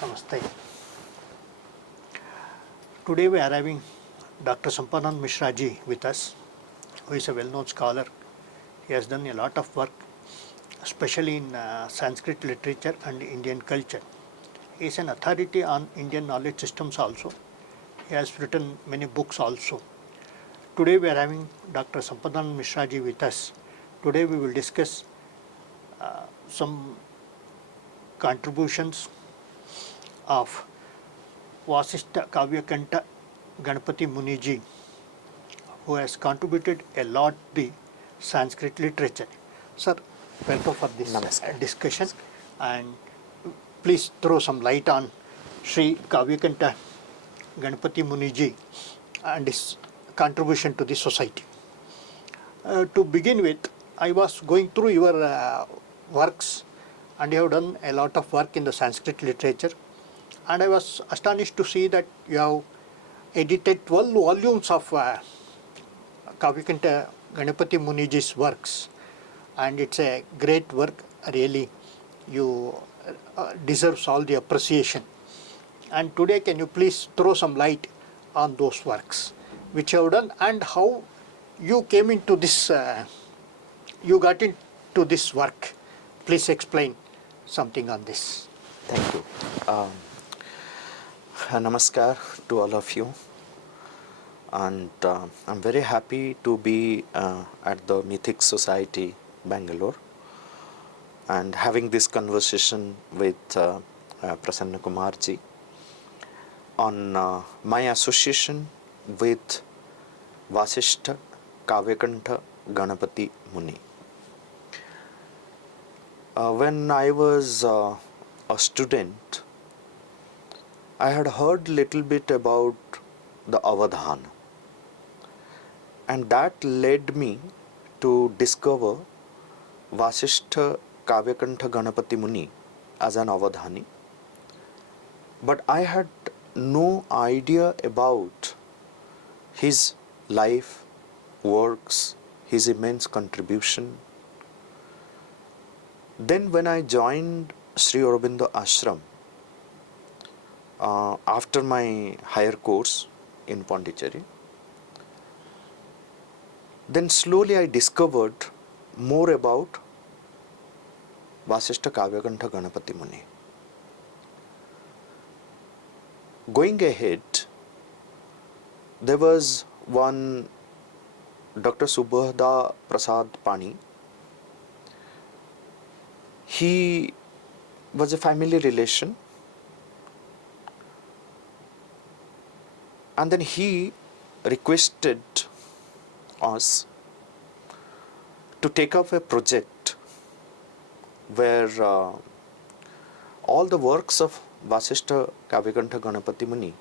Namaste. Today we are having Dr. Sampadananda Mishra ji with us, who is a well-known scholar. He has done a lot of work, especially in Sanskrit literature and Indian culture. He is an authority on Indian knowledge systems also. He has written many books also. Today we are having Dr. Sampadananda Mishra ji with us. Today we will discuss some contributions of Vasishtha Kavyakantha Ganapati Muni ji, who has contributed a lot to the Sanskrit literature. Sir, welcome for this discussion, and please throw some light on Sri Kavyakantha Ganapati Muni ji and his contribution to the society. To begin with, I was going through your works, and you have done a lot of work in the Sanskrit literature, and I was astonished to see that you have edited 12 volumes of Kavyakantha Ganapati Muniji's works, and it's a great work. Really, you deserves all the appreciation. And today, can you please throw some light on those works which you have done, and how you came into this, you got into this work? Please explain something on this. Thank you. Namaskar to all of you, and I'm very happy to be at the Mythic Society, Bangalore, and having this conversation with Prasanna Kumarji on my association with Vasishtha Kavyakantha Ganapati Muni. When I was a student, I had heard little bit about the Avadhana, and that led me to discover Vasishtha Kavyakantha Ganapati Muni as an Avadhani, but I had no idea about his life, works, his immense contribution. Then when I joined Sri Aurobindo Ashram, after my higher course in Pondicherry, then slowly I discovered more about Vasishtha Kavyakantha Ganapati Muni. Going ahead, there was one Dr. Subhada Prasad Pani. He was a family relation, and then he requested us to take up a project where all the works of Vasishtha Kavyakantha Ganapati Muni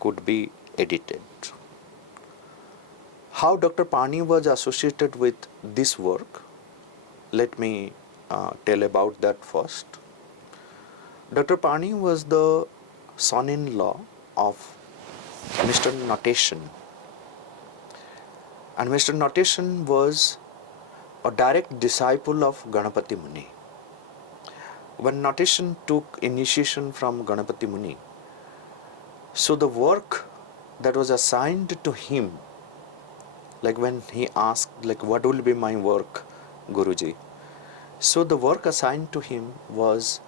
could be edited. How Dr. Pani was associated with this work, let me tell about that first. Dr. Pani was the son-in-law of Mr. Notation, and Mr. Notation was a direct disciple of Ganapati Muni. When Notation took initiation from Ganapati Muni, so the work that was assigned to him, like when he asked, like, what will be my work, Guruji? So the work assigned to him was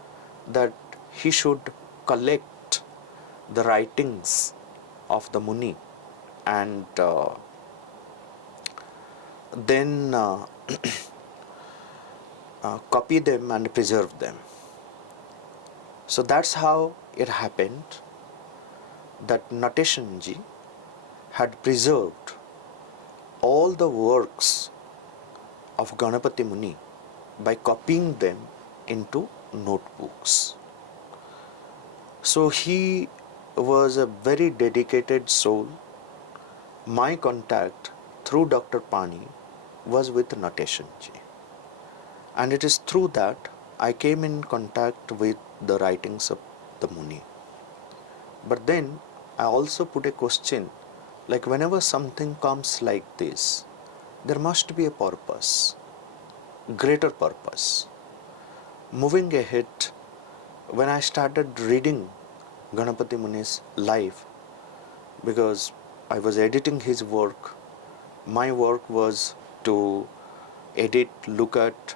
that he should collect the writings of the Muni and then copy them and preserve them. So that's how it happened that Notation ji had preserved all the works of Ganapati Muni by copying them into notebooks. So he was a very dedicated soul. My contact through Dr. Pani was with Notation ji, and it is through that I came in contact with the writings of the Muni. But then I also put a question, like whenever something comes like this, there must be a purpose, greater purpose. Moving ahead, when I started reading Ganapati Muni's life, because I was editing his work. My work was to edit, look at,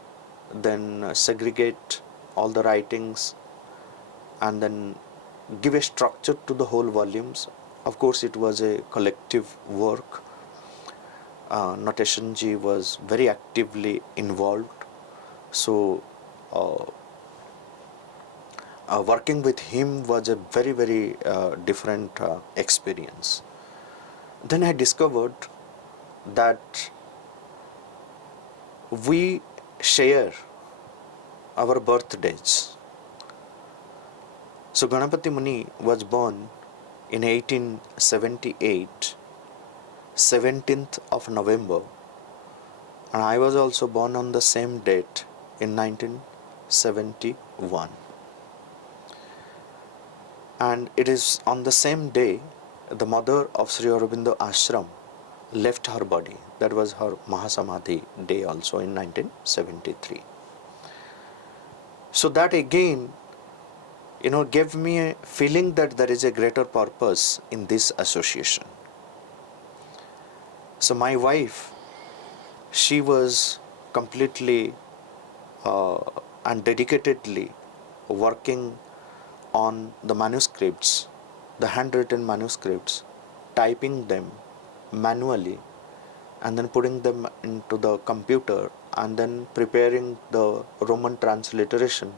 then segregate all the writings, and then give a structure to the whole volumes. Of course, it was a collective work. Notation ji was very actively involved. So, working with him was a very, very different experience. Then I discovered that we share our birthdays. So Ganapati Muni was born in 1878, 17th of November, and I was also born on the same date in 1971. And it is on the same day the mother of Sri Aurobindo Ashram left her body. That was her Mahasamadhi day also in 1973. So that again, gave me a feeling that there is a greater purpose in this association. So my wife, she was completely and dedicatedly working on the manuscripts, the handwritten manuscripts, typing them manually and then putting them into the computer and then preparing the Roman transliteration,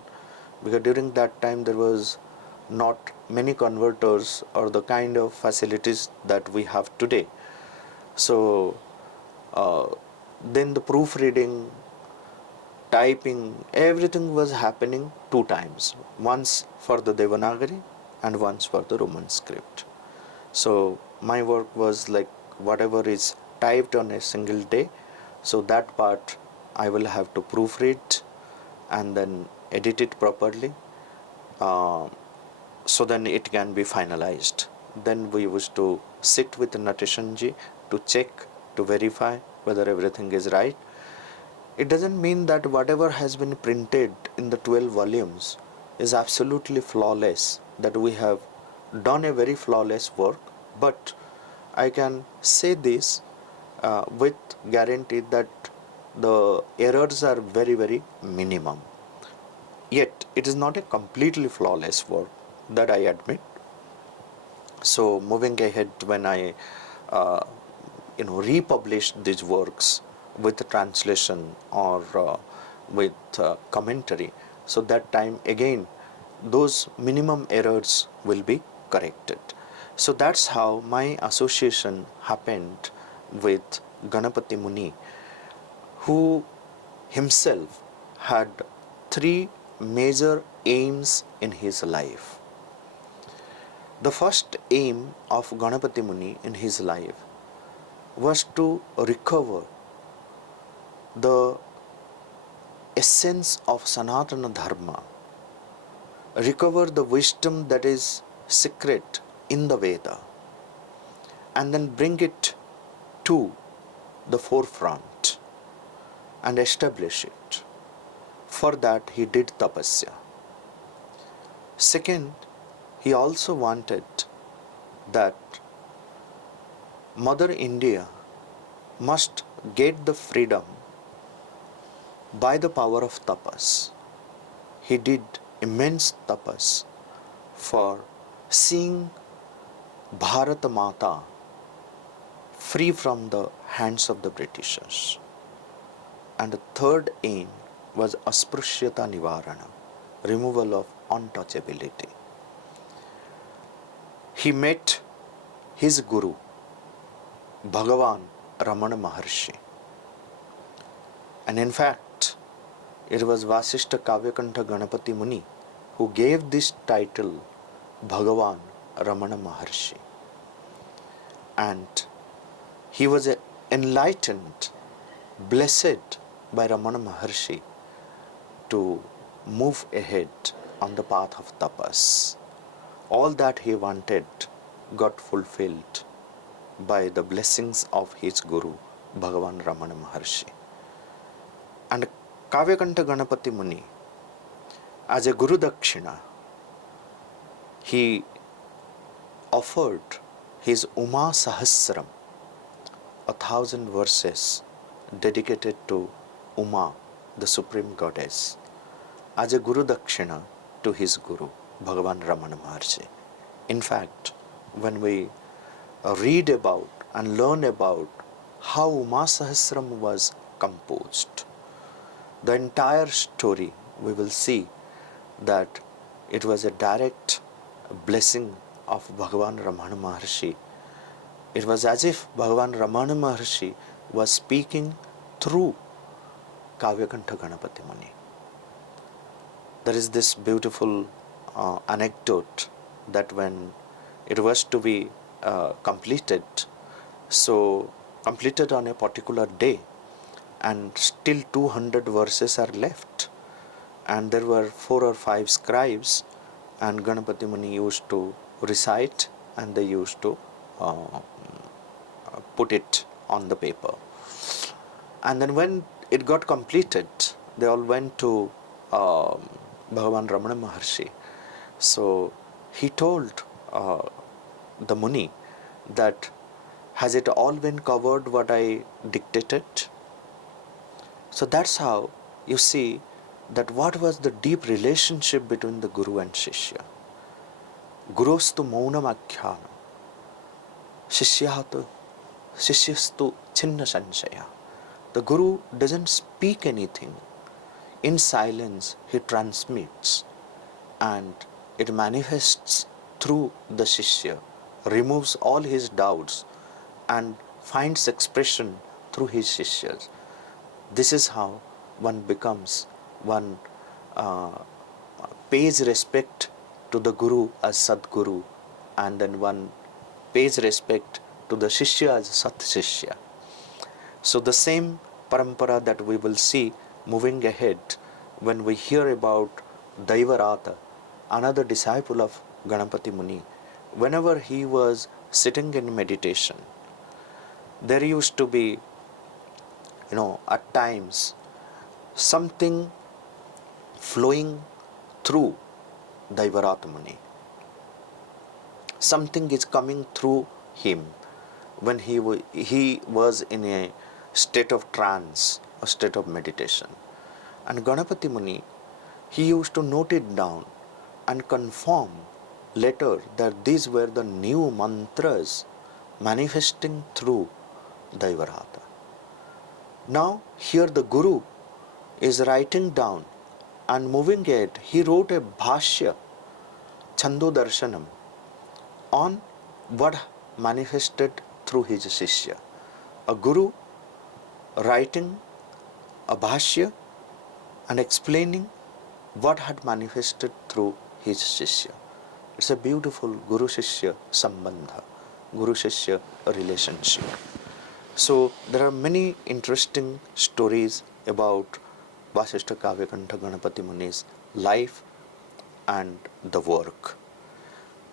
because during that time there was not many converters or the kind of facilities that we have today. So then the proofreading, typing, everything was happening 2 times, once for the Devanagari and once for the Roman script. So my work was like whatever is typed on a single day, so that part I will have to proofread and then edit it properly, so then it can be finalized. Then we used to sit with Natashanji to check, to verify whether everything is right. It doesn't mean that whatever has been printed in the 12 volumes is absolutely flawless, that we have done a very flawless work, but I can say this with guarantee that the errors are very, very minimum. Yet it is not a completely flawless work, that I admit. So moving ahead, when I republished these works with translation or with commentary, so that time again those minimum errors will be corrected. So that's how my association happened with Ganapati Muni, who himself had 3 major aims in his life. The first aim of Ganapati Muni in his life was to recover the essence of Sanatana Dharma, recover the wisdom that is secret in the Veda, and then bring it to the forefront and establish it. For that he did tapasya. Second, he also wanted that Mother India must get the freedom by the power of tapas. He did immense tapas for seeing Bharata Mata free from the hands of the Britishers. And the third aim was Asprushyata Nivarana, removal of untouchability. He met his Guru, Bhagavan Ramana Maharshi. And in fact, it was Vasishtha Kavyakantha Ganapati Muni who gave this title Bhagavan Ramana Maharshi. And he was enlightened, blessed by Ramana Maharshi to move ahead on the path of tapas. All that he wanted got fulfilled by the blessings of his Guru, Bhagavan Ramana Maharshi. And Kavyakantha Ganapati Muni, as a Guru Dakshina, he offered his Uma Sahasram, 1,000 verses dedicated to Uma, the Supreme Goddess, as a Guru Dakshina to his Guru, Bhagavan Ramana Maharshi. In fact, when we read about and learn about how Uma Sahasram was composed, the entire story, we will see that it was a direct blessing of Bhagavan Ramana Maharshi. It was as if Bhagavan Ramana Maharshi was speaking through Kavyakantha Ganapati Muni. There is this beautiful anecdote that when it was to be completed, so completed on a particular day, and still 200 verses are left, and there were 4 or 5 scribes, and Ganapati Muni used to recite and they used to put it on the paper. And then when it got completed, they all went to Bhagavan Ramana Maharshi. So he told the Muni that, has it all been covered what I dictated? So that's how you see that what was the deep relationship between the Guru and Shishya. Gurustu maunam akhyana, Shishyastu chinna sanshaya. The Guru doesn't speak anything. In silence he transmits, and it manifests through the Shishya, removes all his doubts and finds expression through his Shishyas. This is how one becomes, one pays respect to the Guru as Sadguru, and then one pays respect to the Shishya as Sat Shishya. So the same parampara that we will see moving ahead when we hear about Daivarata, another disciple of Ganapati Muni. Whenever he was sitting in meditation, there used to be, at times something flowing through Daivarata Muni. Something is coming through him when he was in a state of trance, a state of meditation. And Ganapati Muni, he used to note it down and confirm later that these were the new mantras manifesting through Daivarata. Now here the Guru is writing down and moving it. He wrote a bhashya, Chando Darshanam, on what manifested through his Shishya. A Guru writing a bhashya and explaining what had manifested through his Shishya. It's a beautiful Guru-Shishya sambandha, Guru-Shishya relationship. So there are many interesting stories about Vasishtha Kavyakantha Ganapati Muni's life and the work.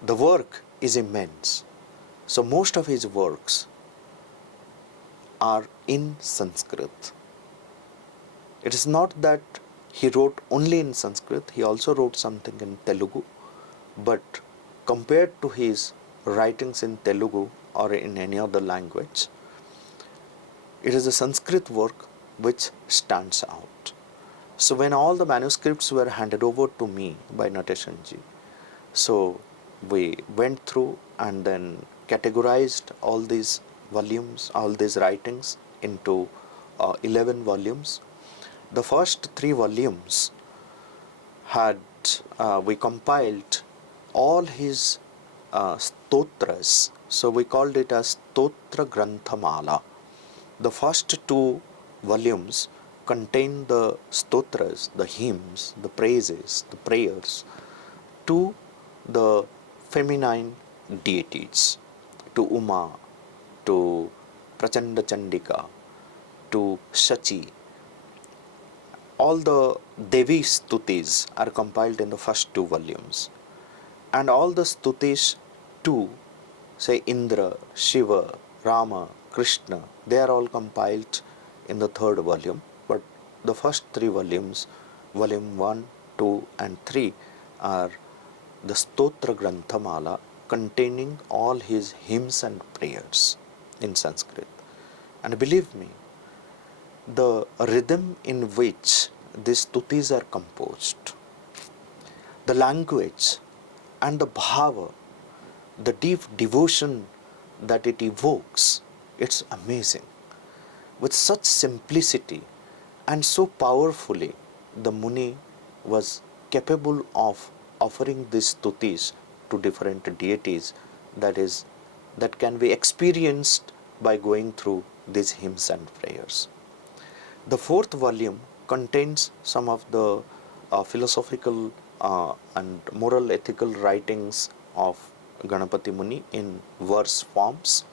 The work is immense. So most of his works are in Sanskrit. It is not that he wrote only in Sanskrit, he also wrote something in Telugu, but compared to his writings in Telugu or in any other language, it is a Sanskrit work which stands out. So when all the manuscripts were handed over to me by Natashanji, so we went through and then categorized all these volumes, all these writings into 11 volumes. The first 3 volumes had, we compiled all his stotras, so we called it as Stotra Granthamala. The first 2 volumes contain the stotras, the hymns, the praises, the prayers to the feminine deities, to Uma, to Prachanda Chandika, to Shachi. All the Devi Stutis are compiled in the first 2 volumes, and all the Stutis to, say, Indra, Shiva, Rama, Krishna, they are all compiled in the 3rd volume, but the first 3 volumes, volume 1, 2 and 3, are the Stotra Granthamala, containing all his hymns and prayers in Sanskrit. And believe me, the rhythm in which these stutis are composed, the language and the bhava, the deep devotion that it evokes, it's amazing. With such simplicity and so powerfully, the Muni was capable of offering these stutis to different deities, that can be experienced by going through these hymns and prayers. The fourth volume contains some of the philosophical and moral ethical writings of Ganapati Muni in verse forms.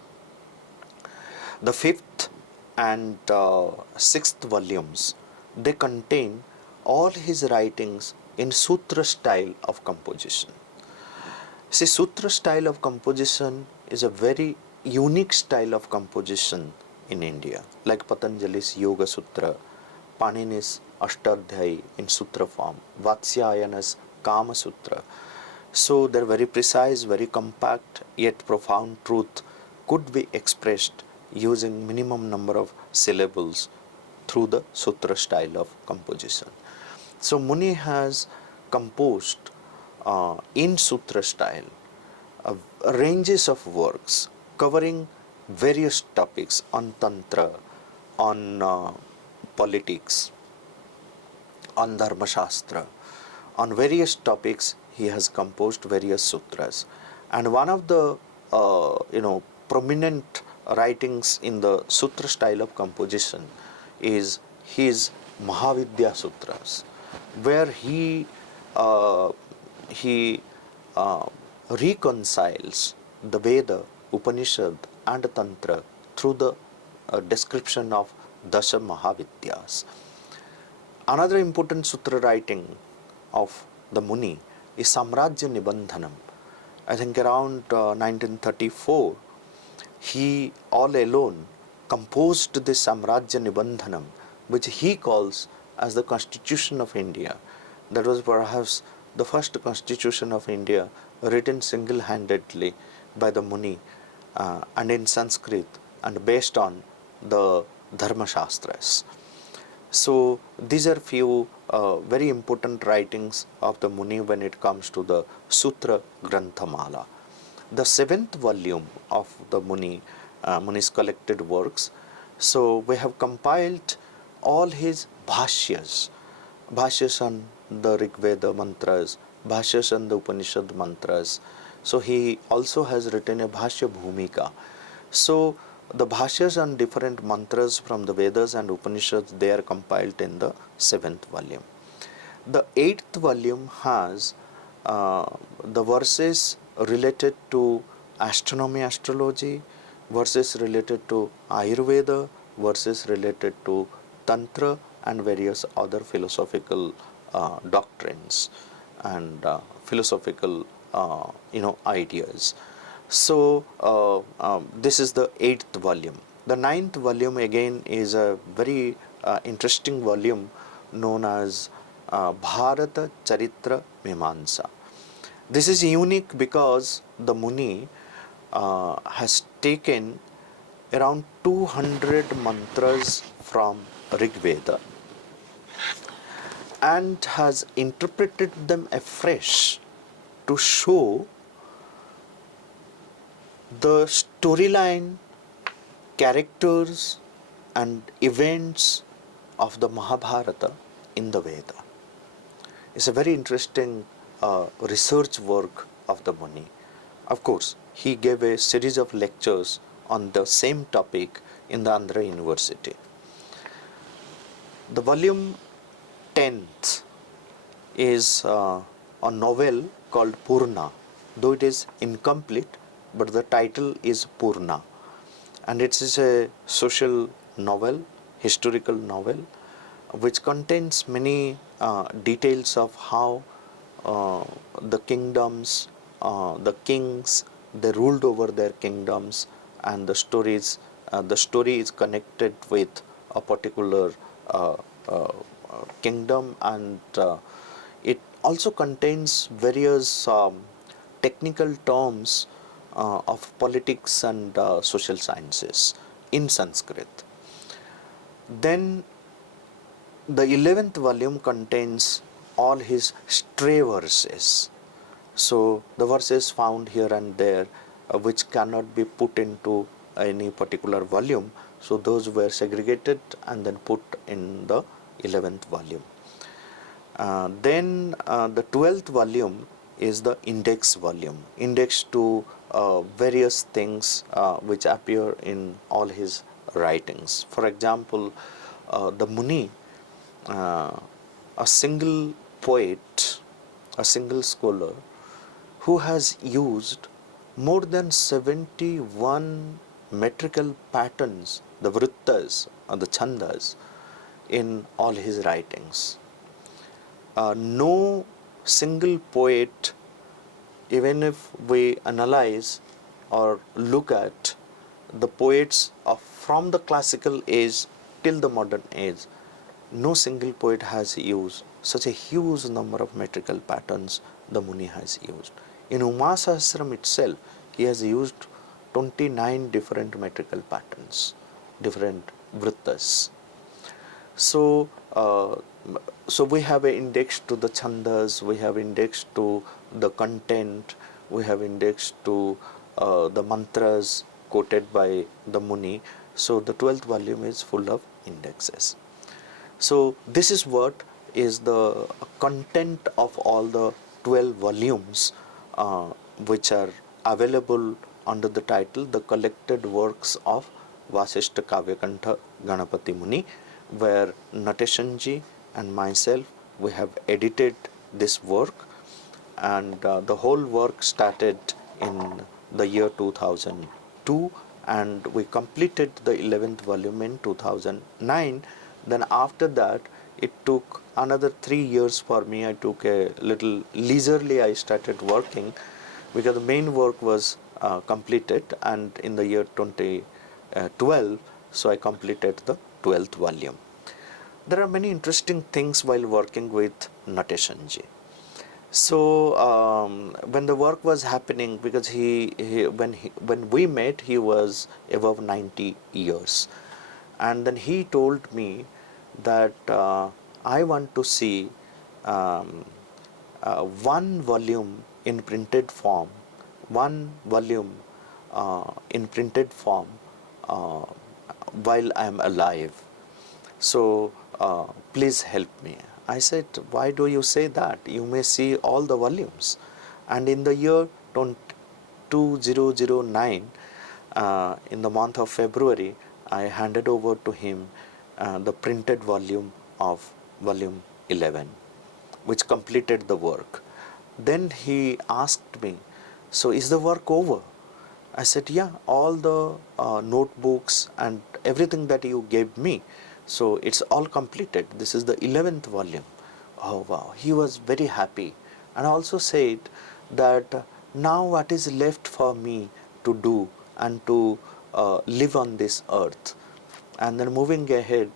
The fifth and sixth volumes, they contain all his writings in sutra style of composition. See, sutra style of composition is a very unique style of composition in India, like Patanjali's Yoga Sutra, Panini's Ashtadhyayi in sutra form, Vatsyayana's Kama Sutra. So their very precise, very compact yet profound truth could be expressed using minimum number of syllables through the sutra style of composition. So Muni has composed in sutra style ranges of works covering various topics on tantra, on politics, on dharma shastra, on various topics. He has composed various sutras, and one of the prominent writings in the sutra style of composition is his Mahavidya Sutras, where he reconciles the Veda, Upanishad and Tantra through the description of Dasha Mahavidyas. Another important sutra writing of the Muni is Samrajya Nibandhanam. I think around 1934, he all alone composed this Samrajya Nibandhanam, which he calls as the Constitution of India. That was perhaps the first Constitution of India written single-handedly by the Muni and in Sanskrit and based on the Dharma Shastras. So these are few very important writings of the Muni when it comes to the Sutra Granthamala. The seventh volume of the Muni's collected works, so we have compiled all his bhashyas on the Rig Veda mantras, bhashyas on the Upanishad mantras. So he also has written a Bhashya Bhumika. So the bhashyas on different mantras from the Vedas and Upanishads, they are compiled in the seventh volume. The eighth volume has the verses related to astronomy, astrology, verses related to Ayurveda, verses related to Tantra and various other philosophical doctrines and philosophical ideas. So this is the eighth volume. The ninth volume again is a very interesting volume known as Bharata Charitra Mimamsa. This is unique because the Muni has taken around 200 mantras from Rig Veda and has interpreted them afresh to show the storyline, characters and events of the Mahabharata in the Veda. It's a very interesting research work of the Muni. Of course, he gave a series of lectures on the same topic in the Andhra University. The volume 10th is a novel called Purna, though it is incomplete, but the title is Purna, and it is a social novel, historical novel, which contains many details of how the kingdoms, the kings, they ruled over their kingdoms, and the story is connected with a particular kingdom, and it also contains various technical terms of politics and social sciences in Sanskrit. Then the 11th volume contains all his stray verses. So the verses found here and there which cannot be put into any particular volume, so those were segregated and then put in the 11th volume. Then the 12th volume is the index volume, index to various things which appear in all his writings. For example, the Muni, a single poet, a single scholar, who has used more than 71 metrical patterns, the vrittas or the chandas, in all his writings. No single poet, even if we analyze or look at the poets from the classical age till the modern age, no single poet has used such a huge number of metrical patterns the Muni has used. In Uma Sahasram itself, he has used 29 different metrical patterns, different vrittas. So, so we have an index to the chandas, we have index to the content, we have index to the mantras quoted by the Muni. So the 12th volume is full of indexes. So this is what is the content of all the 12 volumes which are available under the title The Collected Works of Vasishtha Kavyakantha Ganapati Muni, where Nateshanji and myself, we have edited this work, and the whole work started in the year 2002 and we completed the 11th volume in 2009. Then after that it took another 3 years for me. I took a little leisurely, I started working because the main work was completed, and in the year 2012, so I completed the 12th volume. There are many interesting things while working with Nateshanji. So when the work was happening, because when we met, he was above 90 years, and then he told me that I want to see one volume in printed form, one volume in printed form while I am alive. So please help me. I said, why do you say that? You may see all the volumes. And in the year 2009, in the month of February, I handed over to him the printed volume of volume 11, which completed the work. Then he asked me, so is the work over? I said, yeah, all the notebooks and everything that you gave me, so it's all completed. This is the 11th volume. Oh wow, he was very happy, and also said that now what is left for me to do and to live on this earth. And then moving ahead,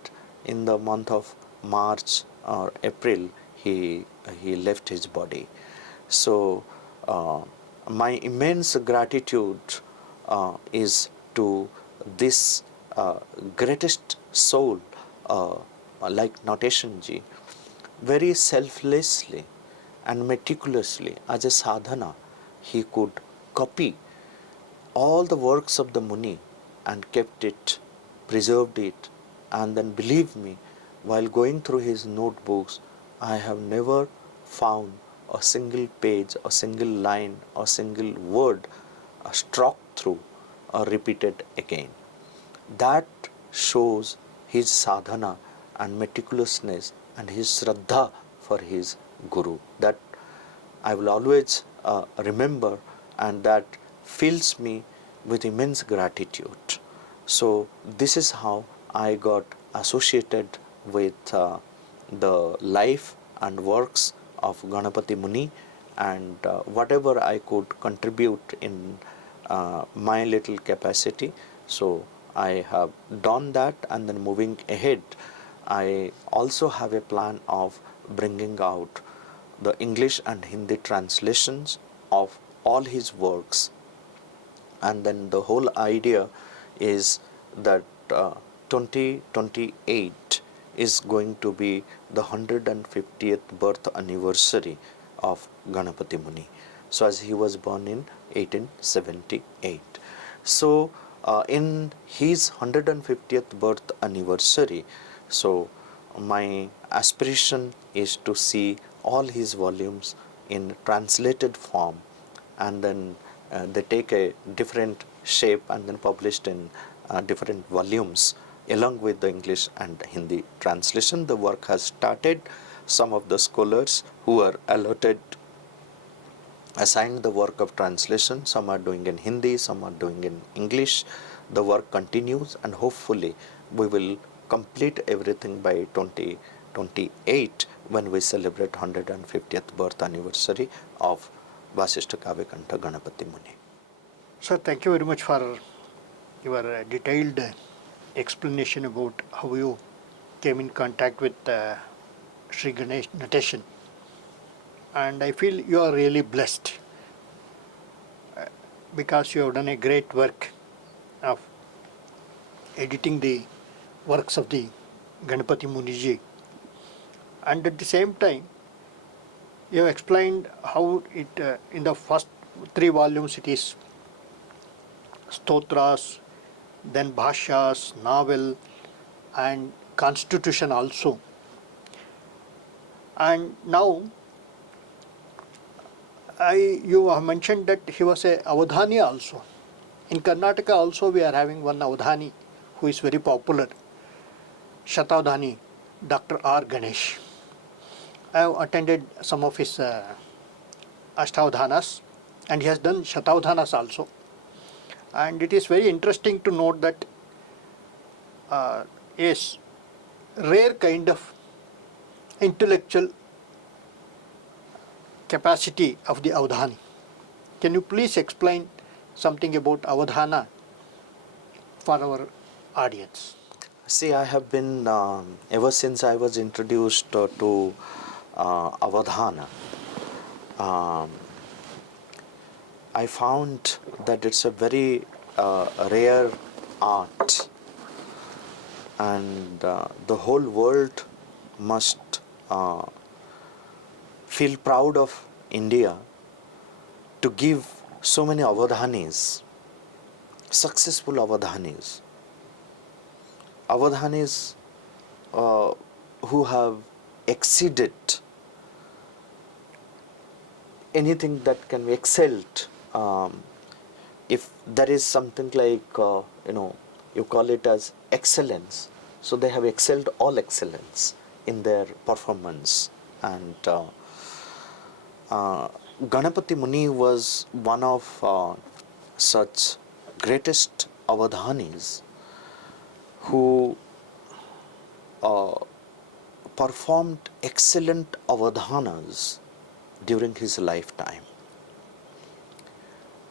in the month of March or April, he left his body. So my immense gratitude is to this greatest soul like Nateshanji. Very selflessly and meticulously, as a sadhana, he could copy all the works of the Muni and kept it, preserved it, and then believe me, while going through his notebooks, I have never found a single page, a single line, a single word struck through or repeated again. That shows his sadhana and meticulousness and his shraddha for his Guru. That I will always remember, and that fills me with immense gratitude. So this is how I got associated with the life and works of Ganapati Muni, and whatever I could contribute in my little capacity, so I have done that. And then moving ahead, I also have a plan of bringing out the English and Hindi translations of all his works, and then the whole idea is that 2028 is going to be the 150th birth anniversary of Ganapati Muni. So as he was born in 1878. So in his 150th birth anniversary, so my aspiration is to see all his volumes in translated form, and then they take a different shape and then published in different volumes along with the English and Hindi translation. The work has started. Some of the scholars who are assigned the work of translation, some are doing in Hindi, some are doing in English. The work continues, and hopefully we will complete everything by 2028 when we celebrate 150th birth anniversary of Vasishtha Ganapati Muni. Sir, thank you very much for your detailed explanation about how you came in contact with Sri Ganesh notation. And I feel you are really blessed because you have done a great work of editing the works of the Ganapati Muniji. And at the same time, you have explained how it, in the first 3 volumes, it is stotras, then bhashyas, novel, and constitution also. And now, you have mentioned that he was a Avadhani also. In Karnataka also we are having one Avadhani who is very popular, Shatavdhani, Dr. R. Ganesh. I have attended some of his Ashtavdhanas, and he has done Shatavdhanas also. And it is very interesting to note that yes, rare kind of intellectual capacity of the Avadhani. Can you please explain something about Avadhana for our audience? See, I have been, ever since I was introduced to Avadhana, I found that it's a very rare art, and the whole world must feel proud of India to give so many Avadhanis, successful Avadhanis, who have exceeded anything that can be excelled. If there is something like, you call it as excellence, so they have excelled all excellence in their performance. And Ganapati Muni was one of such greatest Avadhanis who performed excellent Avadhanas during his lifetime.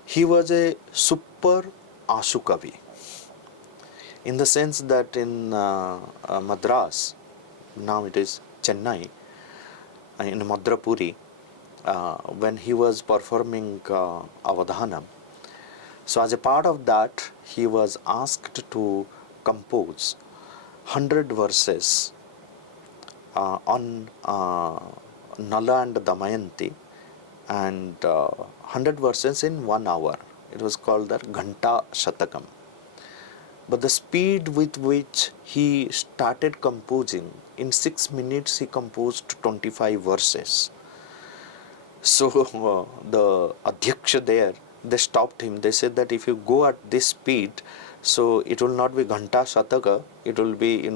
He was a super Ashukavi, in the sense that in Madras, now it is Chennai, in Madrapuri, when he was performing Avadhanam, so as a part of that, he was asked to compose 100 verses on Nala and Damayanti, and 100 verses in 1 hour. It was called the Ghanta Shatakam. But the speed with which he started composing, in 6 minutes he composed 25 verses. So the Adhyaksha there, they stopped him. They said that if you go at this speed, so it will not be Ghanta Shataka, it will be,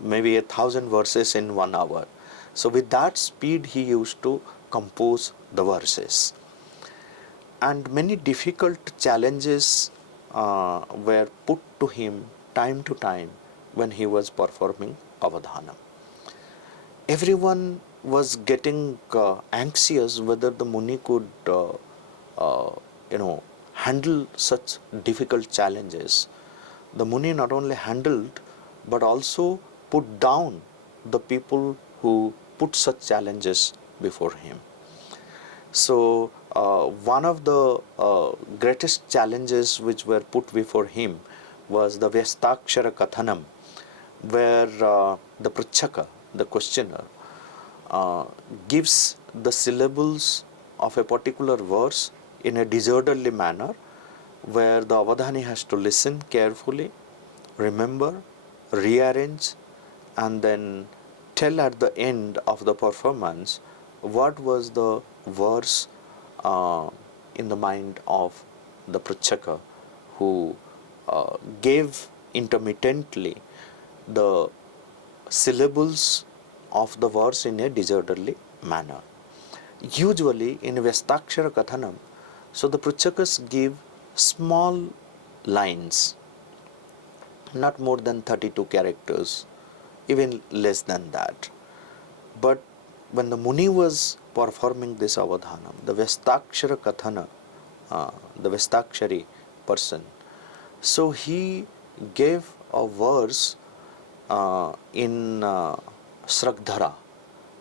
maybe 1,000 verses in 1 hour. So with that speed he used to compose the verses. And many difficult challenges were put to him time to time when he was performing Avadhanam. Everyone was getting anxious whether the Muni could handle such difficult challenges. The Muni not only handled but also put down the people who put such challenges before him. So one of the greatest challenges which were put before him was the Vyastakshara Kathanam, where the Pruchhaka, the questioner, gives the syllables of a particular verse in a disorderly manner, where the Avadhani has to listen carefully, remember, rearrange, and then tell at the end of the performance what was the verse in the mind of the Pruchhaka, who gave intermittently the syllables of the verse in a disorderly manner. Usually in Vyastakshara Kathanam, so the Pruchhakas give small lines, not more than 32 characters, even less than that. But when the Muni was performing this Avadhanam, the Vyastakshara Kathana, the Vyastakshari person, so he gave a verse in Sragdhara,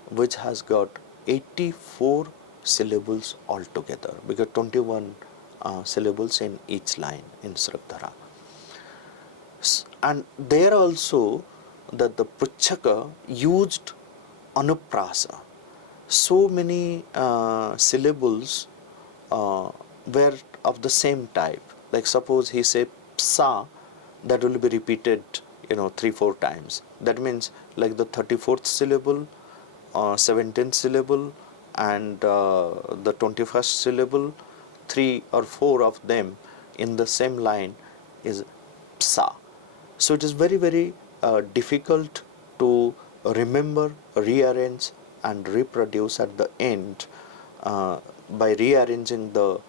which has got 84 syllables altogether, because 21 syllables in each line in Sragdhara. And there also that the Pruchhaka used Anuprasa. So many syllables were of the same type. Like suppose he say Psa, that will be repeated 3-4 times. That means like the 34th syllable, 17th syllable, and the 21st syllable, 3 or 4 of them in the same line is Psa. So it is very, very difficult to remember, rearrange and reproduce at the end by rearranging the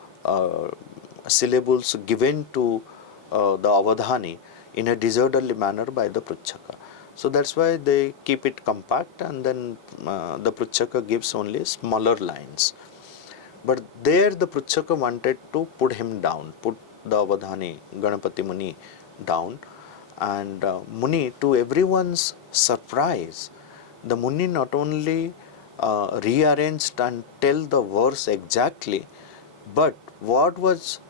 syllables given to the Avadhani in a disorderly manner by the Pruchhaka. So that's why they keep it compact, and then the Pruchhaka gives only smaller lines. But there the Pruchhaka wanted to put him down, put the Avadhani Ganapati Muni down, and Muni, to everyone's surprise, the Muni not only rearranged and tell the verse exactly, but what was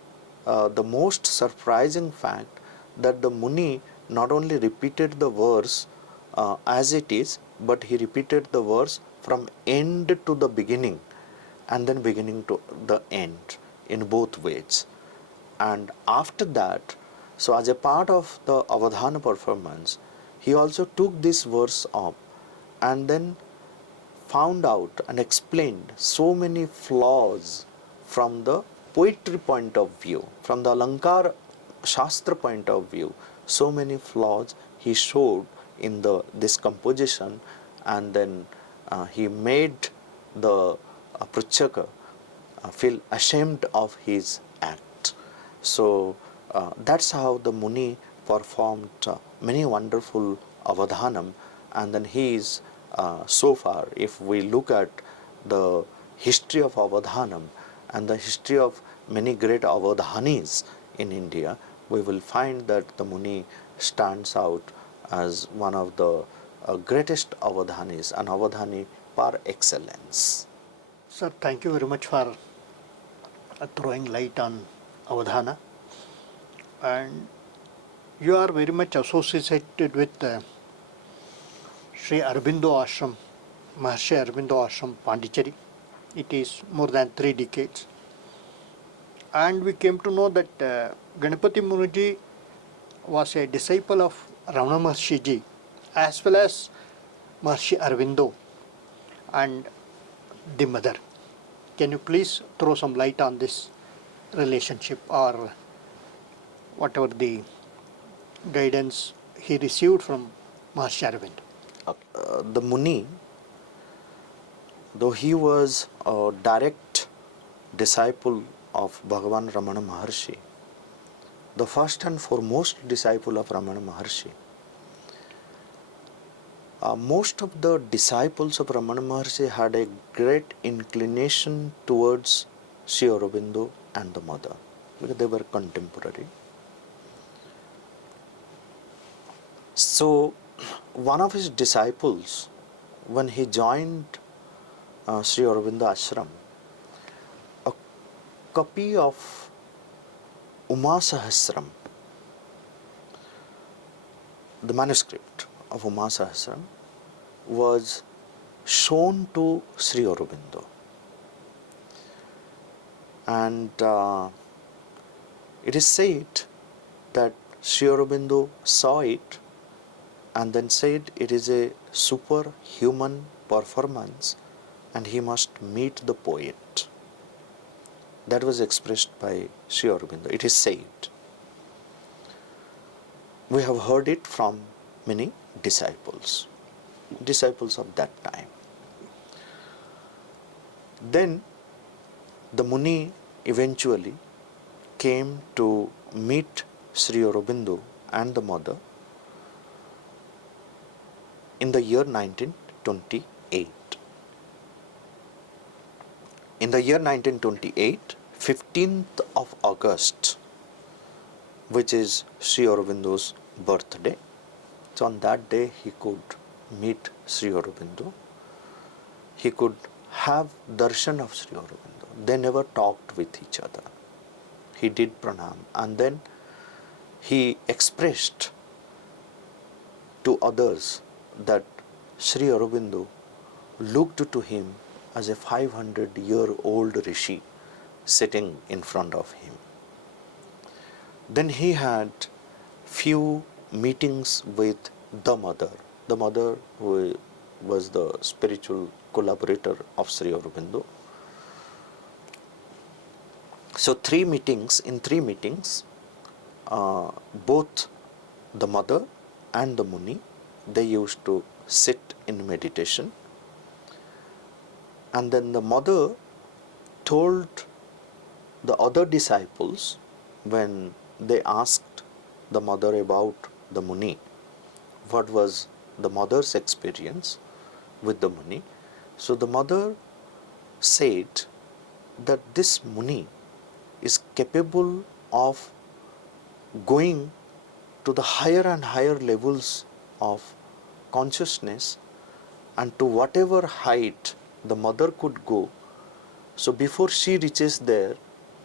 the most surprising fact, that the Muni not only repeated the verse as it is, but he repeated the verse from end to the beginning and then beginning to the end in both ways. And after that, so as a part of the Avadhana performance, he also took this verse up and then found out and explained so many flaws from the poetry point of view, from the Alankar Shastra point of view. So many flaws he showed in this composition, and then he made the Pruchhaka feel ashamed of his act. So that's how the Muni performed many wonderful Avadhanam, and then he is so far, if we look at the history of Avadhanam and the history of many great Avadhanis in India, we will find that the Muni stands out as one of the greatest Avadhanis, an Avadhani par excellence. Sir, thank you very much for throwing light on Avadhana. And you are very much associated with Sri Aurobindo Ashram, Maharshi Aurobindo Ashram, Pondicherry. It is more than 3 decades. And we came to know that Ganapati Muniji was a disciple of Ramana Maharshi ji, as well as Maharshi Aurobindo and the mother. Can you please throw some light on this relationship, or whatever the guidance he received from Maharshi Aurobindo? The Muni, though he was a direct disciple of Bhagavan Ramana Maharshi, the first and foremost disciple of Ramana Maharshi, most of the disciples of Ramana Maharshi had a great inclination towards Sri Aurobindo and the mother, because they were contemporary. So one of his disciples, when he joined Sri Aurobindo Ashram, copy of Uma Sahasram, the manuscript of Uma Sahasram, was shown to Sri Aurobindo. And it is said that Sri Aurobindo saw it and then said it is a superhuman performance and he must meet the poet. That was expressed by Sri Aurobindo. It is said. We have heard it from many disciples of that time. Then the Muni eventually came to meet Sri Aurobindo and the mother in the year 1928. In the year 1928, 15th of August, which is Sri Aurobindo's birthday. So on that day he could meet Sri Aurobindo. He could have darshan of Sri Aurobindo. They never talked with each other. He did pranam and then he expressed to others that Sri Aurobindo looked to him as a 500-year-old rishi sitting in front of him. Then he had few meetings with the mother who was the spiritual collaborator of Sri Aurobindo. So in three meetings, both the mother and the Muni, they used to sit in meditation. And then the mother told the other disciples, when they asked the mother about the Muni, what was the mother's experience with the Muni. So the mother said that this Muni is capable of going to the higher and higher levels of consciousness and to whatever height the mother could go. So before she reaches there,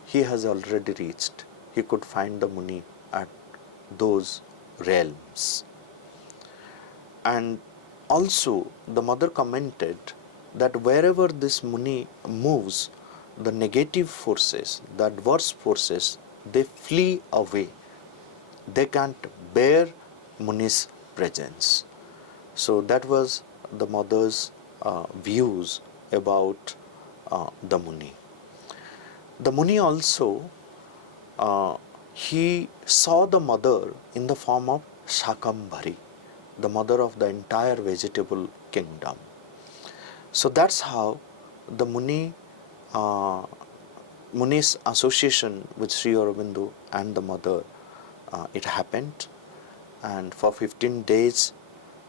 he has already reached. He could find the Muni at those realms. And also the mother commented that wherever this Muni moves, the negative forces, the adverse forces, they flee away. They can't bear Muni's presence. So that was the mother's views about the Muni. The Muni also, he saw the mother in the form of Shakambhari, the mother of the entire vegetable kingdom. So that's how the Muni's association with Sri Aurobindo and the mother, it happened. And for 15 days,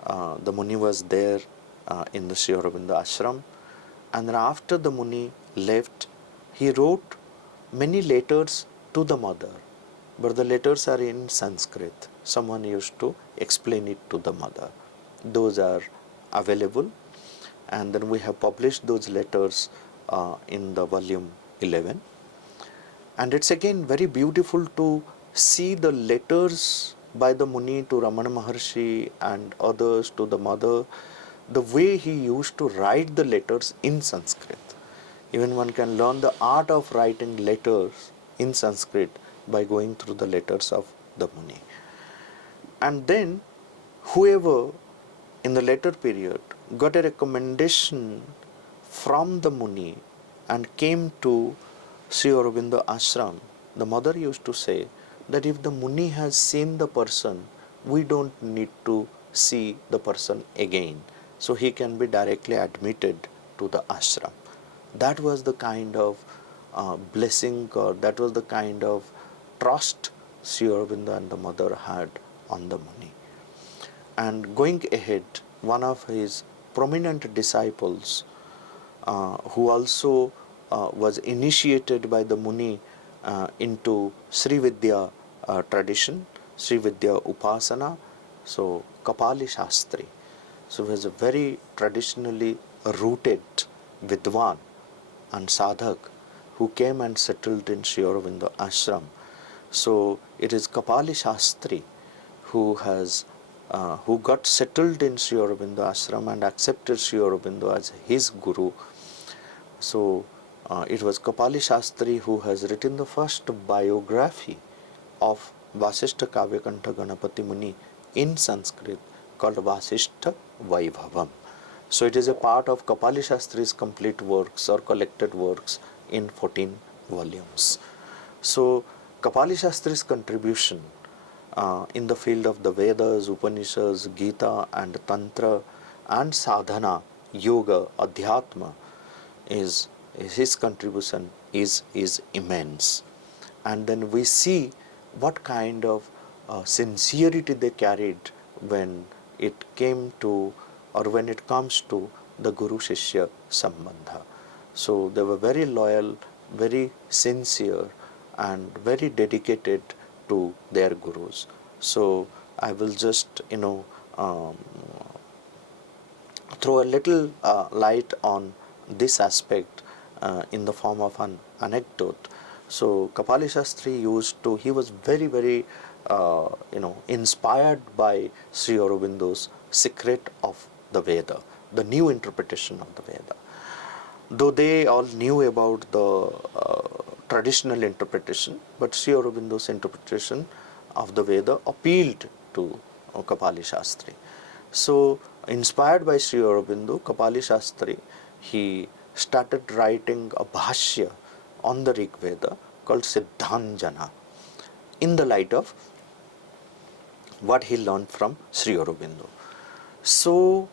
the Muni was there in the Sri Aurobindo ashram. And then after the Muni left, he wrote many letters to the mother, but the letters are in Sanskrit. Someone used to explain it to the mother. Those are available, and then we have published those letters in the volume 11. And it's again very beautiful to see the letters by the Muni to Ramana Maharshi and others to the mother, the way he used to write the letters in Sanskrit. Even one can learn the art of writing letters in Sanskrit by going through the letters of the Muni. And then whoever in the later period got a recommendation from the Muni and came to Sri Aurobindo ashram, the mother used to say that if the Muni has seen the person, we don't need to see the person again. So he can be directly admitted to the ashram. That was the kind of blessing, or that was the kind of trust Sri Aurobindo and the mother had on the Muni. And going ahead, one of his prominent disciples, who also was initiated by the Muni into Sri Vidya tradition, Sri Vidya Upasana, so Kapali Shastri. So he was a very traditionally rooted Vidwan and Sadhak who came and settled in Sri Aurobindo ashram. So it is Kapali Sastri who got settled in Sri Aurobindo ashram and accepted Sri Aurobindo as his guru. So it was Kapali Sastri who has written the first biography of Vasishtha Kavyakantha Ganapati Muni in Sanskrit, called Vasishtha Vaibhavam. So it is a part of Kapali Shastri's complete works or collected works in 14 volumes. So Kapali Shastri's contribution in the field of the Vedas, Upanishads, Gita and Tantra and Sadhana, Yoga, Adhyatma is his contribution is immense. And then we see what kind of sincerity they carried when it came to, or when it comes to, the Guru Shishya Sambandha. So they were very loyal, very sincere and very dedicated to their gurus. So I will just throw a little light on this aspect in the form of an anecdote. So Kapali Shastri he was very, very inspired by Sri Aurobindo's Secret of the Veda, the new interpretation of the Veda. Though they all knew about the traditional interpretation, but Sri Aurobindo's interpretation of the Veda appealed to Kapali Shastri. So inspired by Sri Aurobindo, Kapali Shastri, he started writing a bhashya on the Rig Veda called Siddhanjana, in the light of what he learned from Sri Aurobindo. So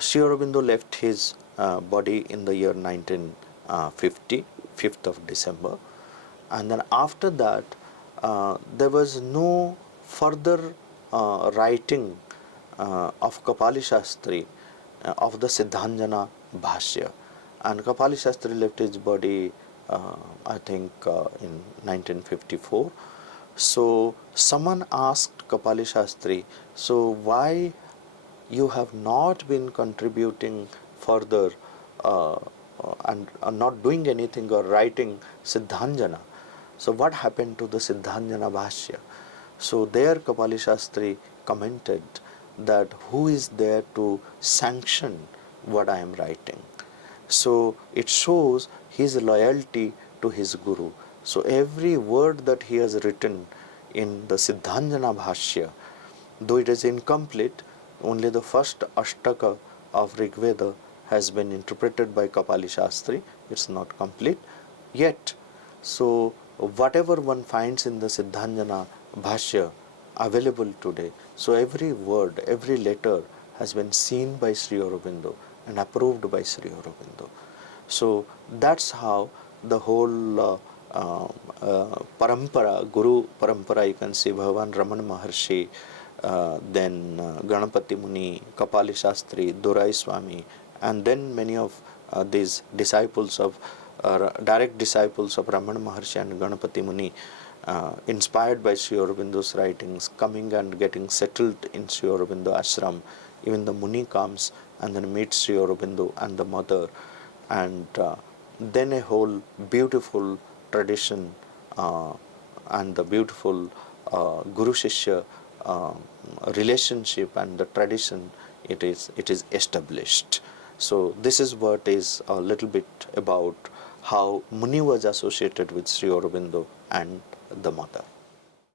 Sri Aurobindo left his body in the year 1950, 5th of December, and then after that there was no further writing of Kapali Shastri of the Siddhanjana Bhashya, and Kapali Shastri left his body I think in 1954. So someone asked Kapali Shastri, so why you have not been contributing further and not doing anything or writing Siddhanjana? So what happened to the Siddhanjana Bhashya? So there Kapali Shastri commented that who is there to sanction what I am writing? So it shows his loyalty to his guru. So every word that he has written in the Siddhanjana Bhashya, though it is incomplete, only the first Ashtaka of Rig Veda has been interpreted by Kapali Shastri. It's not complete yet. So whatever one finds in the Siddhanjana Bhashya available today, so every word, every letter has been seen by Sri Aurobindo and approved by Sri Aurobindo. So that's how the whole parampara, Guru parampara, you can see Bhagavan Ramana Maharshi, then Ganapati Muni, Kapali Shastri, Durai Swami, and then many of these disciples of direct disciples of Ramana Maharshi and Ganapati Muni, inspired by Sri Aurobindo's writings, coming and getting settled in Sri Aurobindo ashram. Even the Muni comes and then meets Sri Aurobindo and the mother, and then a whole beautiful tradition and the beautiful Guru Shishya relationship and the tradition, it is established. So this is what is a little bit about how Muni was associated with Sri Aurobindo and the mother.